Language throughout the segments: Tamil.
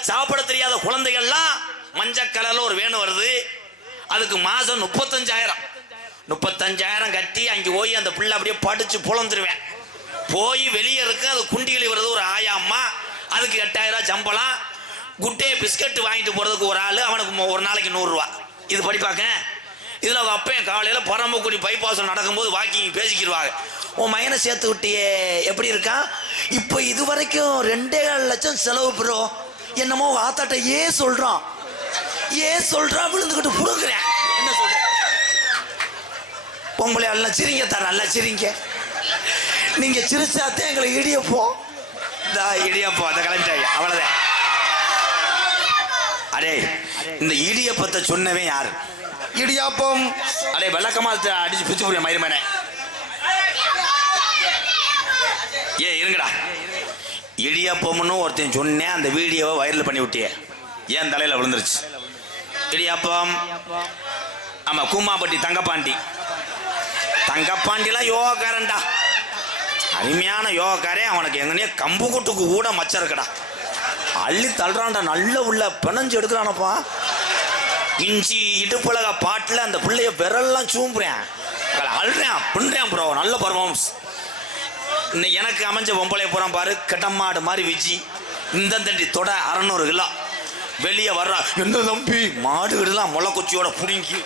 சாப்பிட தெரியாத குழந்தைகள்லாம் மஞ்சள் கலர்ல ஒரு வேணும் வருது. அதுக்கு மாசம் முப்பத்தஞ்சாயிரம். முப்பத்தஞ்சாயிரம் கட்டி அங்கே போய் அந்த பிள்ளை அப்படியே படிச்சு புலந்துருவேன். போய் வெளியே இருக்கு அது குண்டிகளி வருது ஒரு ஆயா அம்மா. அதுக்கு எட்டாயிரம் ரூபாய் சம்பளம். குட்டே பிஸ்கட் வாங்கிட்டு போறதுக்கு ஒரு ஆள் அவனுக்கு ஒரு நாளைக்கு நூறுரூவா. இது படிப்பாக்க இதில் அவங்க என் காலையில் பரமக்குடி பைபாஸ் நடக்கும்போது வாக்கிங் பேசிக்கிடுவாங்க உன் மயனை சேர்த்து விட்டியே எப்படி இருக்கான்? இப்போ இது வரைக்கும் ரெண்டே லட்சம் செலவு பெறும் என்னமோ ஆத்தாட்ட ஏன் சொல்றான். ஏன் சொல்றான் விழுந்துக்கிட்டு புடுங்குறேன் என்ன சொல்ற? பொம்பளை எல்லாம் சிரிங்க தர நல்லா சிரிங்க. நீங்க சிரிச்சாத்தே எங்களை இடியப்போம் இந்த இடியப்போ அந்த கிளம்பிட்டாங்க அவ்வளவுதான். அடே இந்த இடியப்பத்தை சொன்னவன் யாரு? இடியாப்பம். அடே வெள்ளக்கமா அடிச்சு பிச்சு புரிய மயிர்மேனே ஏ இருங்கடா. இடியாப்பம்னு ஒருத்தன் சொன்னேன் அந்த வீடியோவை வைரல் பண்ணி விட்டியே ஏன் தலையில் விழுந்துருச்சு? இடியாப்பம் ஆமாம் கூமாப்பட்டி தங்கப்பாண்டி. தங்கப்பாண்டிலாம் யோகாக்காரன்டா. அருமையான யோகாக்காரே அவனுக்கு எங்கனே கம்பு கூட்டுக்கு கூட மச்சம் இருக்கடா. அள்ளி தள்ளுறான்டா நல்ல உள்ள பிணைஞ்சு எடுக்கிறானப்பா. இஞ்சி இடுப்பழக பாட்டில் அந்த பிள்ளைய விரல்லாம் சூம்புறேன். அழுறேன் பின்றேன் ப்ரோ நல்ல பர்ஃபார்மன்ஸ் இன்னும் எனக்கு அமைஞ்ச பொம்பளை போகிறான் பாரு கெட்டம்மாடு மாதிரி வச்சு இந்த தண்டி தொட அறநூறு கிலோ. வெளியே வர்றா என்ன தம்பி மாடு விடலாம் முளைக்குச்சியோட புடுங்கி.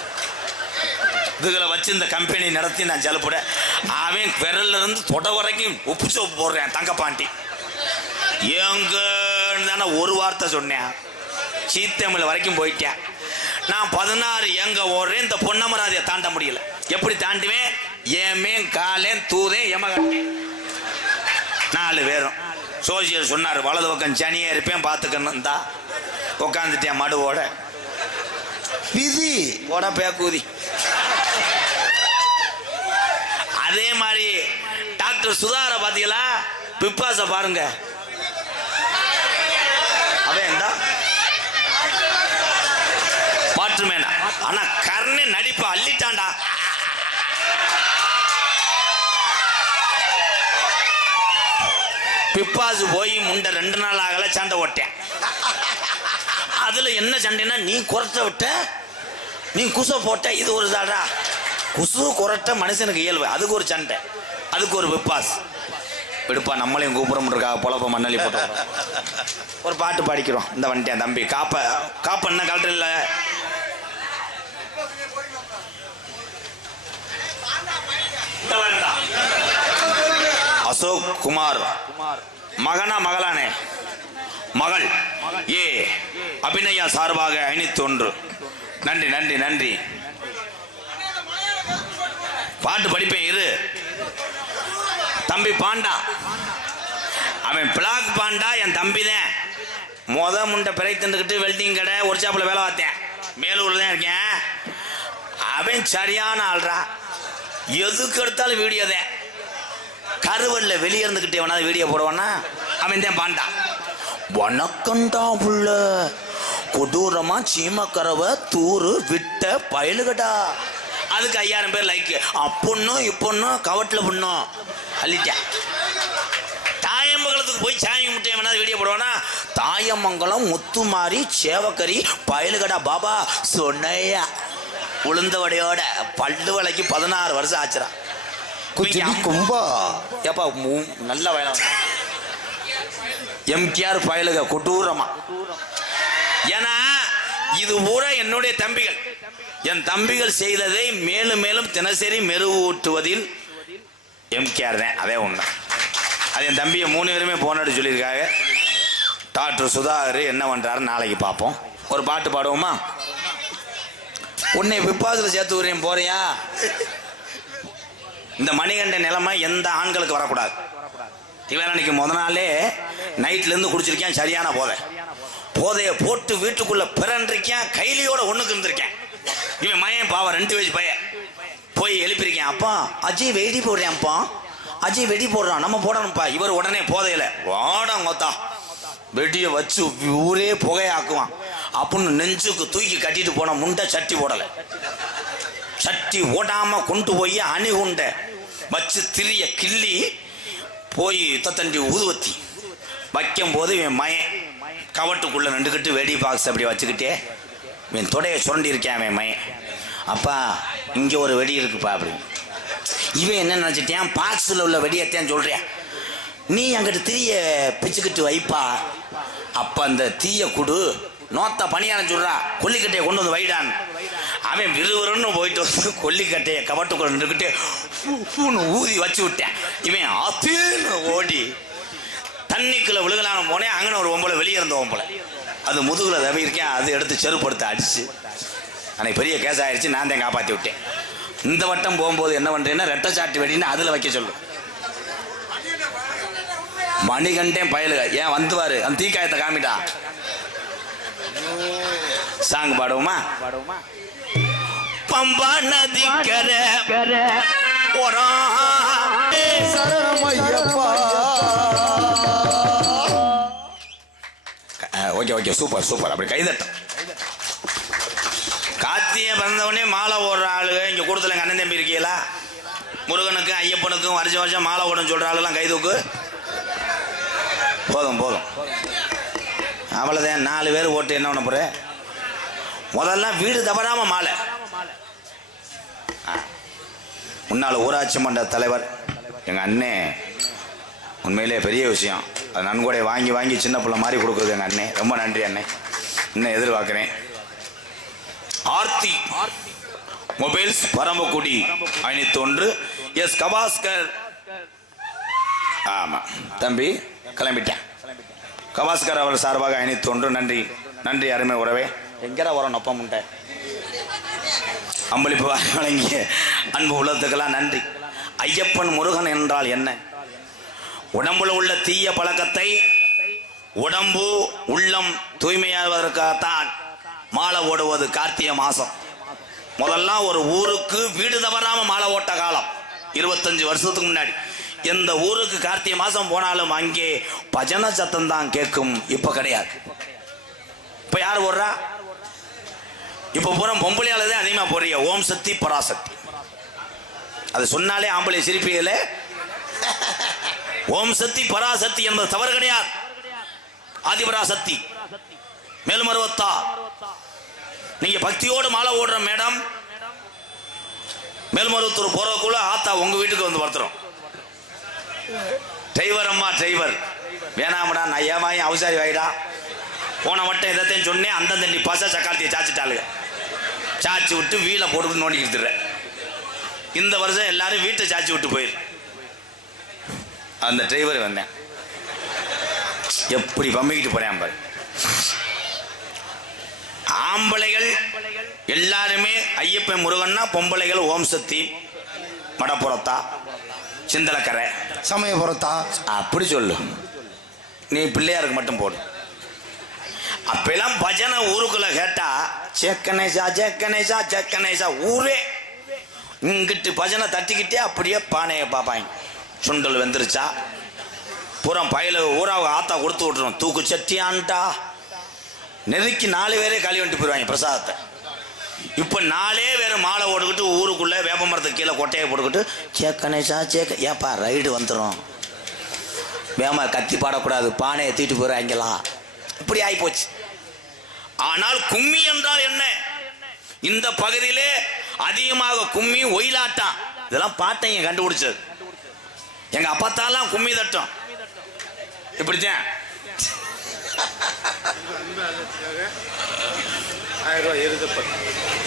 இதுகளை வச்சு இந்த கம்பெனி நடத்தி நான் ஜலப்பட அவன் விரல்ல இருந்து தொட வரைக்கும் உப்பு சோப்பு போடுறேன் தங்கப்பாண்டி எங்கன்னு தானே ஒரு வார்த்தை சொன்னேன். சீத்தமிழ் வரைக்கும் போயிட்டேன். நான் பதினாறு எங்க ஓடுறேன் இந்த பொன்னமராதியை தாண்ட முடியல. எப்படி தாண்டுவேன்? ஏமே காலேன் தூதேன் எமகட்டேன் நாலு பேரும். சோசியல் சொன்னார் வலது பக்கம் சனியா இருப்பேன் பார்த்துக்கணும் தான் உட்காந்துட்டேன் மடுவோட. விதி போட பேக்கூதி. அதே மாதிரி டாக்டர் சுதார பாத்தீங்களா? பிப்பாச பாருங்க. அவன் மாற்றுமேனா ஆனா கர்ணன் நடிப்பா அள்ளிட்டான்டா. பிப்பாசு போய் முண்டை ரெண்டு நாள் ஆகல சண்டை ஓட்டேன். அதுல என்ன சண்டைன்னா நீ குரட்ட விட்ட நீ குச போட்ட இது ஒரு தாடா குசு குரட்ட மனுஷனுக்கு இயல்பு. அதுக்கு ஒரு சண்டை. அதுக்கு ஒரு பிப்பாஸ் விடுப்பா நம்மளையும் கூப்பிடமுட்டிருக்காக பொழப்ப மண்ணலி போட்டு ஒரு பாட்டு பாடிக்கிறோம். இந்த வந்துட்டேன் தம்பி காப்ப காப்ப என்ன இல்லை அசோக் குமார். மகனா மகளானே? மகள். ஏ. அபிநயா சார்பாக ஐநூத்தி ஒன்று. நன்றி நன்றி நன்றி. பாட்டு படிப்பேன் இரு. தம்பி பாண்டா. அவன் பிளாக் பாண்டா என் தம்பி தான் மொத முண்டை பிறை தின்னுக்கிட்டு வெல்டிங் கடை ஒரு சாப்பில் வேலை பார்த்தேன். மேலூர்ல தான் இருக்கேன். அவன் சரியான ஆள்றா எதுக்கு எடுத்தாலும் வீடியோ தான் கருவல்ல வெளியே இருந்துக்கிட்டே வேணா வீடியோ போடுவானா அவன் தான் பாண்டா. வணக்கம்டா புள்ள. கொடூரமா சீமக்கரவை தூரு விட்ட பயலுகடா. அதுக்கு ஐயாயிரம் பேர் லைக் அப்பொண்ணும் இப்பொண்ணும் கவட்டில் பொண்ணும். அள்ளிட்டா. தாயமங்கலத்துக்கு போய் சாமி கும்பிட்டேன் வேணாலும் வீடியோ போடுவானா? தாயமங்கலம் முத்துமாரி சேவக்கரி பயலுகடா பாபா சொன்னையா. உளுந்த வடையோட பல்லு வலைக்கு பதினாறு வருஷம் ஆச்சுடா. குச்சிடி கும்பா ஏப்பா நல்ல வயலம் எம்கேஆர் பயலுக கொடூரமா. ஏன்னா இது பூரா என்னுடைய தம்பிகள். என் தம்பிகள் செய்ததை மேலும் மேலும் தினசரி மெருகூட்டுவதில் எம்கேஆர் தான். அதே உண்மை அது என் தம்பியை மூணு பேருமே போன் அடிச்சு சொல்லியிருக்காங்க. டாக்டர் சுதாகர் என்ன பண்றாரு நாளைக்கு பார்ப்போம். ஒரு பாட்டு பாடுவோமா? உன்னை பிப்பாசில் சேர்த்து விடுறேன் போறியா? இந்த மணிகண்ட நிலைமை எந்த ஆண்களுக்கு வரக்கூடாது. திவேலனைக்கு அன்னைக்கு முத நாளே நைட்லேருந்து குடிச்சிருக்கேன் சரியான போதை. போதைய போட்டு வீட்டுக்குள்ள பிறன்றிருக்கேன் கைலியோட ஒண்ணுக்கு இருந்திருக்கேன். இவன் மயன் பாவம் ரெண்டு வயசு பையன். போய் எழுப்பியிருக்கேன் அப்பா அஜய் வெடி போடுறேன்ப்பா அஜய் வெடி போடுறான் நம்ம போடணும்ப்பா. இவர் உடனே போதையில வாடா கொத்தா வெடியை வச்சு ஊரே புகையாக்குவான். அப்படின்னு நெஞ்சுக்கு தூக்கி கட்டிட்டு போன முண்டை சட்டி போடலை. சட்டி ஓடாம கொண்டு போய் அணி உண்டை வச்சு திரிய கிள்ளி போய் யுத்தத்தண்டி ஊதுவத்தி. வைக்கும் போது இவன் மயன் கவட்டுக்குள்ளே நின்றுக்கிட்டு வெடி பாக்ஸ் அப்படி வச்சுக்கிட்டே இவன் தொடையை சுரண்டி இருக்கேன் அவன் மையன் அப்பா இங்கே ஒரு வெடி இருக்குப்பா அப்படின்னு. இவன் என்ன நினச்சிட்டேன் பாக்ஸில் உள்ள வெடியத்தான் சொல்கிறேன் நீ அங்கிட்டு தீய பிச்சுக்கிட்டு வைப்பா. அப்போ அந்த தீய குடு. நோத்த பணியாரம் சொல்கிறா கொல்லிக்கட்டையை கொண்டு வந்து வைடான். அவன் விறுவிறுன்னு போயிட்டு வந்து கொல்லிக்கட்டையை கவட்டுக்குள்ள நின்றுக்கிட்டு ஃபூ, ஊதி வச்சு விட்டேன். இவன் அத்தேன்னு ஓடி தண்ணிக்குள்ள விழுகலான போனேன். அங்கே ஒரு ஒம்பளை வெளியே இருந்த ஒம்பளை. அது முதுகில் தவிர்க்கேன் அது எடுத்து செருப்படுத்த அடிச்சு. அன்னைக்கு பெரிய கேஸ் ஆயிடுச்சு நான் தான் காப்பாற்றி விட்டேன். இந்த வட்டம் போகும்போது என்ன பண்ணுறேன்னா ரெட்டை சாட்டு வெடின்னு அதில் வைக்க சொல்லு. மணிகண்டேன் பயலுக ஏன் வந்துவார் அந்த தீக்காயத்தை காமிட்டா சாங் பாடுவோமா? பம்பா நதிக்கரை. ஓரம் சரணமையப்பா. Okay okay super super. அப்படி கைதட்டம் கார்த்திகை பிறந்தவொடனே மாலை ஓடுற ஆளுங்க. இங்கே கூடுதல் எங்கள் அண்ணன் தம்பி இருக்கீங்களா? முருகனுக்கும் ஐயப்பனுக்கும் வருஷம் வருஷம் மாலை ஓடுன்னு சொல்கிற ஆளுலாம் கை தூக்கு. போதும் போதும். அவ்வளோதான் நாலு பேர் ஓட்டு என்ன பண்ண போகிற முதல்ல வீடு தவறாமல் மாலை ஆ. முன்னாள் ஊராட்சி மன்ற தலைவர் எங்கள் அண்ணே. உண்மையிலே பெரிய விஷயம். அது நன்கொடை வாங்கி வாங்கி சின்ன பிள்ளை மாதிரி கொடுக்குறது எங்கள் அண்ணே. ரொம்ப நன்றி அண்ணே. இன்னும் எதிர்பார்க்குறேன். ஆர்த்தி மொபைல்ஸ் பரம்பக்குடி அணித்து ஒன்று எஸ் கவாஸ்கர் ஆமாம் தம்பி கிளம்பிட்டேன். கவாஸ்கர் அவர் சார்பாக அணித்து ஒன்று நன்றி. நன்றி அருமை உறவே. எங்கடா வரோம் நொப்பம் அம்பளிப்பு வழங்கிய அன்பு உள்ளத்துக்கெல்லாம் நன்றி. ஐயப்பன் முருகன் என்றால் என்ன? உடம்புல உள்ள தீய பழக்கத்தை உடம்பு உள்ளம் தூய்மையாவதற்காகத்தான் மாலை ஓடுவது கார்த்திகை மாசம் முதல்ல ஒரு ஊருக்கு வீடு தவறாம மாலை ஓட்ட காலம். இருபத்தஞ்சு வருஷத்துக்கு முன்னாடி. எந்த ஊருக்கு கார்த்திகை மாசம் போனாலும் அங்கே பஜனை சத்தம் தான் கேட்கும். இப்ப கிடையாது. இப்ப யார் ஓடுறா இப்போ பூரா பொம்பளையால தான் அதிகமாக போறீங்க ஓம் சக்தி பராசக்தி. அது சொன்னாலே ஆம்பளை சிரிப்பீங்கள ஓம் சக்தி பராசக்தி என்பது தவறு கிடையாது. ஆதிபராசக்தி. மேல்மருவத்தா நீங்க பக்தியோடு மாலை ஓடுற மேடம் மேல்மருவத்தூர் போறதுக்குள்ள ஆத்தா உங்க வீட்டுக்கு வந்து படுத்துரும். டிரைவர் அம்மா டிரைவர். வேணாமடா நான் ஏமாயும் அவசாரி வாயிடா போன மட்டும் இதைத்தையும் சொன்னேன் அந்தந்த நீ பாசா சக்காலத்தையை சாச்சிட்டாளுங்க. சாச்சி விட்டு வீலை போட்டு நோண்டிக்கிட்டு இந்த வருஷம் எல்லாரும் வீட்டை சாச்சி விட்டு போயிரு. அந்த டிரைவர் வந்தேன். எப்படி பம்பிக்கிட்டு போறேன் பாரு. ஆம்பளைகள் எல்லாருமே ஐயப்பன் முருகன்னா பொம்பளைகள் ஓம் சக்தி மடப்புறத்தா சிந்தலக்கரை. சமயபுரத்தா? அப்படி சொல்லு. நீ பிள்ளையாருக்கு மட்டும் போடு. அப்பெல்லாம் பஜனை ஊருக்குள்ள கேட்டா சேக்கனேசா சேக்கனேசா சேக்கனேசா ஊரே. இங்கிட்டு பஜனை தட்டிக்கிட்டே அப்படியே பானையை பார்ப்பாங்க. சுண்டல் வெந்துருச்சா? பூரா பயில ஊரா ஆத்தா கொடுத்து விட்டுரும். தூக்கு சட்டியான்ட்டா நெருக்கி நாலு பேரே களி வந்துட்டு போயிடுவாங்க பிரசாதத்தை. இப்போ நாலே பேர் மாலை ஓடுக்கிட்டு ஊருக்குள்ளே வேப்ப மரத்துக்கு கீழே கொட்டையை போட்டுக்கிட்டு சேக்கனேசா சேக்க ஏப்பா ரைடு வந்துடும் வேமா கத்தி பாடக்கூடாது. பானையை தூக்கிட்டு போயிடுறாங்களா இப்படி ஆகிப்போச்சு ஆனால் கும்மி என்றால் என்ன? இந்த பகுதியிலே அதிகமாக கும்மி ஒயிலாட்டம். இதெல்லாம் பாட்டைங்க கண்டுபிடிச்சது. எங்க அப்பத்தாலாம் கும்மி தட்டம். இப்படித்தான்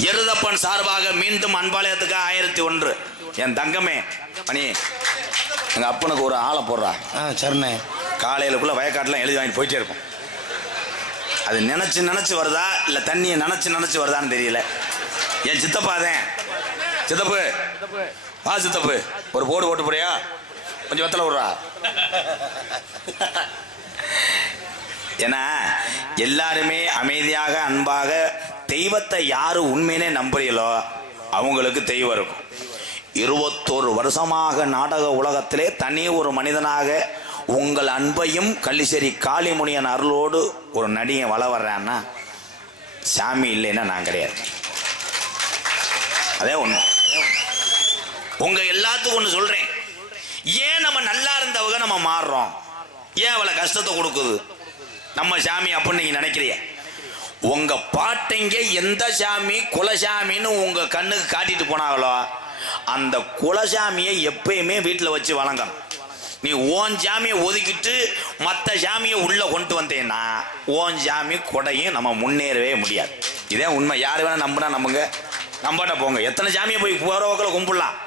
எருதப்பன் சார்பாக மீண்டும் அன்பாலயத்துக்கு ஆயிரத்தி ஒன்று. என் தங்கமே மணி எங்க அப்பனுக்கு ஒரு ஆளை போடுறா. ஆ சரிண்ணே காலையிலக்குள்ள வயக்காட்டுலாம் எழுதி வாங்கி போயிட்டே இருப்போம். அது நினைச்சு நினைச்சு வருதா இல்ல தண்ணியை நினைச்சு நினைச்சு வருதான்னு தெரியல. என் சித்தப்பா சித்தப்பு. வா சித்தப்பு. ஒரு போடு போட்டு போறியா? கொஞ்சம் வெத்தலை விடுறா ஏன்னா எல்லாருமே அமைதியாக அன்பாக தெய்வத்தை யாரு உண்மையினே நம்புறீங்களோ அவங்களுக்கு தெய்வம் இருக்கும். இருபத்தோரு வருஷமாக நாடக உலகத்திலே தனி ஒரு மனிதனாக உங்கள் அன்பையும் கள்ளிசேரி காளிமுனியன் அருளோடு ஒரு நடிகன் வள வர்றான்னா சாமி இல்லைன்னா நான் கிடையாது. அதே ஒன்று உங்கள் எல்லாத்துக்கும் ஒன்று சொல்கிறேன் ஏன் நம்ம நல்லா இருந்தவங்க நம்ம மாறுறோம்? ஏன் அவளை கஷ்டத்தை கொடுக்குது? நம்ம சாமி அப்படின்னு நீங்க நினைக்கிறீங்க உங்க பாட்டைங்க எந்த சாமி குலசாமின்னு உங்க கண்ணுக்கு காட்டிட்டு போனாங்களோ அந்த குலசாமியை எப்பயுமே வீட்டில் வச்சு வழங்கணும் நீ ஓன் சாமியை ஒதுக்கிட்டு மற்ற சாமியை உள்ள கொண்டு வந்தேன்னா ஓன் சாமி கொடையும் நம்ம முன்னேறவே முடியாது. இதே உண்மை. யார் வேணால் நம்பினா நம்புங்க. நம்பாட்ட போங்க. எத்தனை சாமியை போய் போகிற கும்பிடலாம்?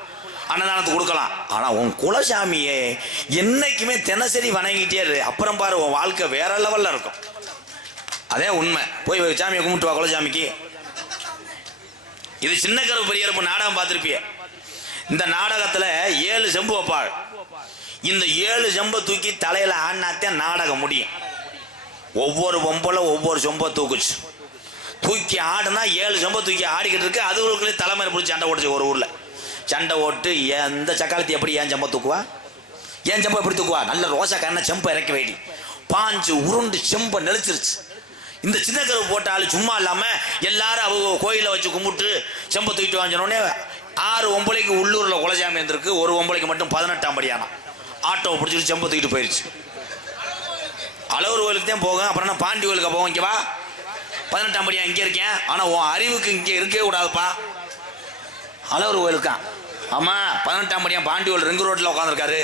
அன்னதானத்துக்கு கொடுக்கலாம். ஆனால் உன் குலசாமியே என்னைக்குமே தினசரி வணங்கிட்டே இரு. அப்புறம் பாரு உன் வாழ்க்கை வேற லெவலில் இருக்கும். அதே உண்மை. போய் சாமியை கும்பிட்டு வா குலசாமிக்கு இது சின்ன கருப்பு பெரிய நாடகம் பார்த்துருப்பிய. இந்த நாடகத்தில் ஏழு செம்பு வைப்பாள். இந்த ஏழு செம்பை தூக்கி தலையில் ஆடினாத்தான் நாடகம் முடியும். ஒவ்வொரு பொம்பளை ஒவ்வொரு செம்பை தூக்குச்சு. தூக்கி ஆடுனா ஏழு செம்பை தூக்கி ஆடிக்கிட்டு இருக்கு. அது ஒரு தலைமையை பிடிச்சி சண்டை ஓட்டுச்சு ஒரு ஊரில். சண்டை ஓட்டு எந்த சக்காலத்தை எப்படி ஏன் செம்பை தூக்குவா? ஏன் செம்பை எப்படி தூக்குவா? நல்ல ரோசா கண்ணை செம்பை இறக்கி வேண்டி பாஞ்சு உருண்டு செம்பை நெளிச்சிருச்சு. இந்த சின்ன கருவு போட்ட சும்மா இல்லாமல் எல்லாரும் அவங்க கோயிலில் வச்சு கும்பிட்டு செம்பை தூக்கிட்டு வாங்கினோடனே ஆறு ஒம்பளைக்கு உள்ளூரில் குலஜாமி இருந்திருக்கு ஒரு ஒம்பளைக்கு மட்டும் பதினெட்டாம் படியானா ஆட்டோவை பிடிச்சிட்டு செம்பு தூக்கிட்டு போயிடுச்சு அளவுர் கோயிலுக்கு தான் போகும் அப்புறம் என்ன பாண்டி கோயிலுக்கு போவோம் இங்கே வா. பதினெட்டாம் படியா இங்கே இருக்கேன். ஆனால் உன் அறிவுக்கு இங்கே இருக்கவே கூடாதுப்பா. அளவுர் கோயிலுக்கான் ஆமாம் பதினெட்டாம் படியா பாண்டி கோயில் ரிங்கு ரோட்டில் உட்காந்துருக்காரு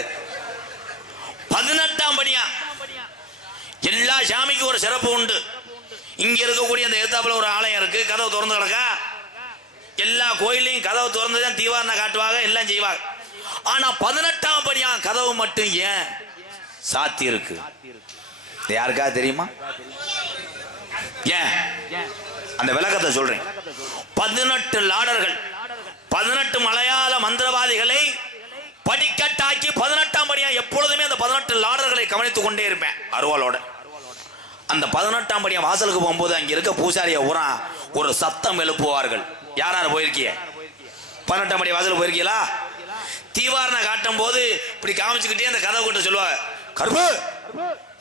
பதினெட்டாம் படியா. எல்லா சாமிக்கும் ஒரு சிறப்பு உண்டு. இங்கே இருக்கக்கூடிய அந்த எதிர்த்தாப்புல ஒரு ஆலயம் இருக்குது கதவு திறந்து கிடக்கா. எல்லா கோயிலையும் கதவு திறந்து தான் தீவாரணம் காட்டுவாங்க எல்லாம் செய்வாங்க. ஆனா பதினெட்டாம் படியா கதவு மட்டும் ஏன்? சாத்தி இருக்கு. இது யாருக்கா தெரியுமா? ஏன்? அந்த விளக்கத்தை சொல்றேன். பதினெட்டு லாடர்கள் பதினெட்டு மலையாள மந்திரவாதிகளை படிக்கட்டாக்கி பதினெட்டாம் படியா எப்பொழுதுமே அந்த பதினெட்டு லாடர்களை கவனித்துக் கொண்டே இருப்பேன் அருவாளோட அந்த பதினெட்டாம் படியா வாசலுக்கு போகும்போது அங்க இருக்க பூசாரிய உரா ஒரு சத்தம் எழுப்புவார்கள். யார் யார் போயிருக்கிய? பதினெட்டாம் படி வாசலுக்கு போயிருக்கீங்களா? தீவாரணை காட்டும் போது இப்படி காமிச்சுக்கிட்டே அந்த கதை கூட்ட சொல்லுவா கருப்பு!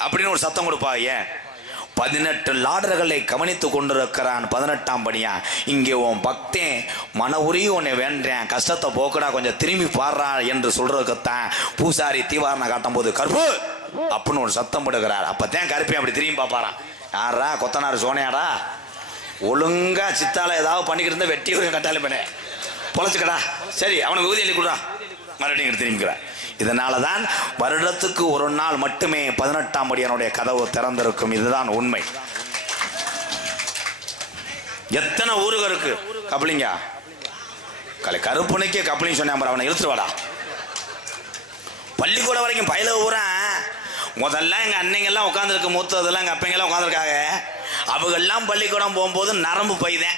அப்படின்னு ஒரு சத்தம் கொடுப்பா ஏன்? பதினெட்டு லாடர்களை கவனித்து கொண்டிருக்கிறான் பதினெட்டாம் படியா இங்கே உன் பக்தேன் மன உரிய உன்னை வேண்டேன் கஷ்டத்தை போக்குடா கொஞ்சம் திரும்பி பாடுறா என்று சொல்றதுக்குத்தான் பூசாரி தீவாரணை காட்டும் போது கருப்பு! அப்படின்னு ஒரு சத்தம் போடுகிறார். அப்பதான் கருப்பேன் அப்படி திரும்பி பார்ப்பாரான் யாரா கொத்தனார் சோனையாடா? ஒழுங்கா சித்தால ஏதாவது பண்ணிக்கிட்டு இருந்தா வெட்டி ஒரு கட்டாளி பண்ண. பொழைச்சுக்கடா. சரி அவனுக்கு ஊதி எழுதி கொடுறான். மறுபடியும் திரும்பிக்கிறார். இதனால தான் வருடத்துக்கு ஒரு நாள் மட்டுமே பதினெட்டாம் படியனுடைய கதவு திறந்திருக்கும். இதுதான் உண்மை. எத்தனை ஊருக இருக்கு? கப்ளிங்க. கலை கருப்புனைக்கே கப்ளிங் சொன்னேன் அவனை இழுத்துட்டு வாடா. பள்ளிக்கூடம் வரைக்கும் பயில ஊரா. முதல்ல எங்கள் அன்னைங்கெல்லாம் உட்காந்துருக்கு மூத்ததெல்லாம் எங்கள் அப்பைங்கெல்லாம் உட்காந்துருக்காங்க அவங்கெல்லாம் பள்ளிக்கூடம் போகும்போது நரம்பு பைதேன்.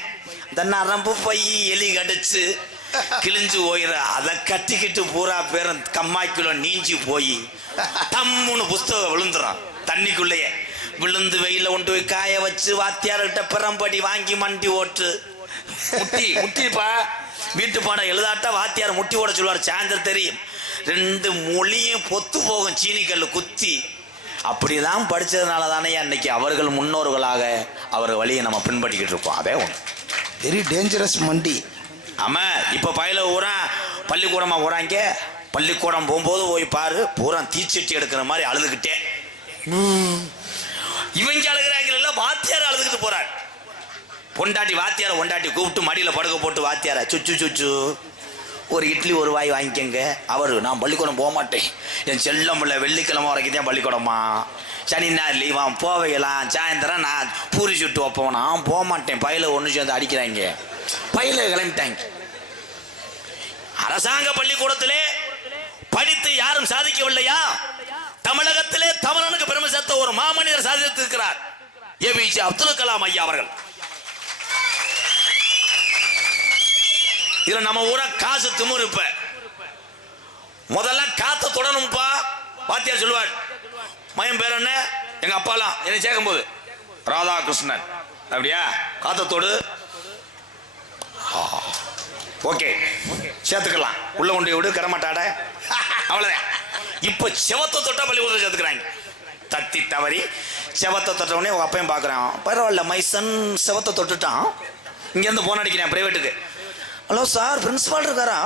இந்த நரம்பு பை எலி கடிச்சு கிழிஞ்சு போயிற அதை கட்டிக்கிட்டு பூரா பேரும் கம்மாய்க்குள்ள நீஞ்சி போய் தம்முன்னு புஸ்தகம் விழுந்துடும் தண்ணிக்குள்ளேயே. விழுந்து வெயில கொண்டு போய் காய வச்சு வாத்தியார்கிட்ட பிறம்படி வாங்கி மண்டி ஓட்டு. முட்டி முட்டிப்பா. வீட்டு பாடம் எழுதாட்டா வாத்தியார் முட்டி ஓட சொல்லுவார். சாயந்தரம் தெரியும். ரெண்டு மொழியும் பொத்து போகும் சீனிக்கல் குத்தி. அப்படிதான் படிச்சதுனால தானே அன்னைக்கு அவர்கள் முன்னோர்களாக அவர் வழியை நம்ம பின்பற்றிக்கிட்டு இருப்போம் அதே ஒன்று வெரி டேஞ்சரஸ் மண்டி. ஆமாம் இப்போ பயில ஊரா பள்ளிக்கூடமா ஊறாங்க. பள்ளிக்கூடம் போகும்போது போய் பாரு பூரா தீச்சட்டி எடுக்கிற மாதிரி அழுதுகிட்டே. இவங்க அழுகிறாங்க இல்லை வாத்தியார் அழுதுகிட்டு போறார். பொண்டாட்டி வாத்தியார பொண்டாட்டி கூப்பிட்டு மடியில் படுக்க போட்டு வாத்தியார சுச்சு சுச்சு ஒரு இட்லி ஒரு வாய் வாங்கிக்கங்க. அவர் நான் பள்ளிக்கூடம் போக மாட்டேன். என் செல்லம் பிள்ளை வெள்ளிக்கிழமை வரைக்கும் தான் பள்ளிக்கூடமா. சனி ஞாயிறு லீவான் போவையெல்லாம் சாயந்தரம் நான் பூரி சுட்டு வைப்போம். நான் போக மாட்டேன். பயில ஒன்று சேர்ந்து அடிக்கிறாங்க. பயில கிளம்பிட்டாங்க. அரசாங்க பள்ளிக்கூடத்திலே படித்து யாரும் சாதிக்கவில்லையா? தமிழகத்திலே தமிழனுக்கு பெருமை சேர்த்த ஒரு மாமனிதர் சாதித்திருக்கிறார். ஜே அப்துல் கலாம் ஐயா அவர்கள். இதுல நம்ம ஊரா காசு திமுரு இப்ப. முதல்ல காத்த தொடணும்ப்பா வாத்தியார் சொல்லுவார். மயம் பேர் என்ன? எங்க அப்பாலாம். என்னை சேர்க்கும் போது ராதாகிருஷ்ணன். அப்படியா? காத்தத்தோடு ஓகே. சேர்த்துக்கலாம். உள்ள கொண்டு விடு கரமாட்டாட அவ்வளோதான் இப்போ செவத்தை தொட்டா பள்ளிக்கூடத்தில் சேர்த்துக்கிறாங்க. தத்தி தவறி செவத்தை தொட்ட உங்கள் அப்பையும் பார்க்குறான். பரவாயில்ல மைசன் செவத்தை தொட்டுட்டான். இங்கேருந்து ஃபோன் அடிக்கிறேன் ப்ரைவேட்டுக்கு ஹலோ சார் பிரின்சிபால் இருக்காரா?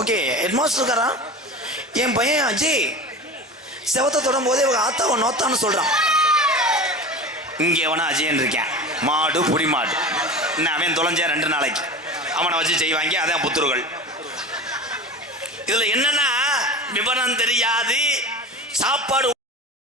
ஓகே ஹெட்மாஸ்டர் இருக்காரா? என் பையன் அஜய் செவத்தை தொடும் போதே இவங்க ஆத்தாவை நோத்தான்னு சொல்கிறான் இங்கே எவனா அஜயன் இருக்கேன்? மாடு புடி மாடு இன்னும் அவன் தொலைஞ்சேன் ரெண்டு நாளைக்கு. அவனை வச்சு செய்வாங்க அதான் புத்துருகள் இதுல என்னன்னா விவரம் தெரியாது சாப்பாடு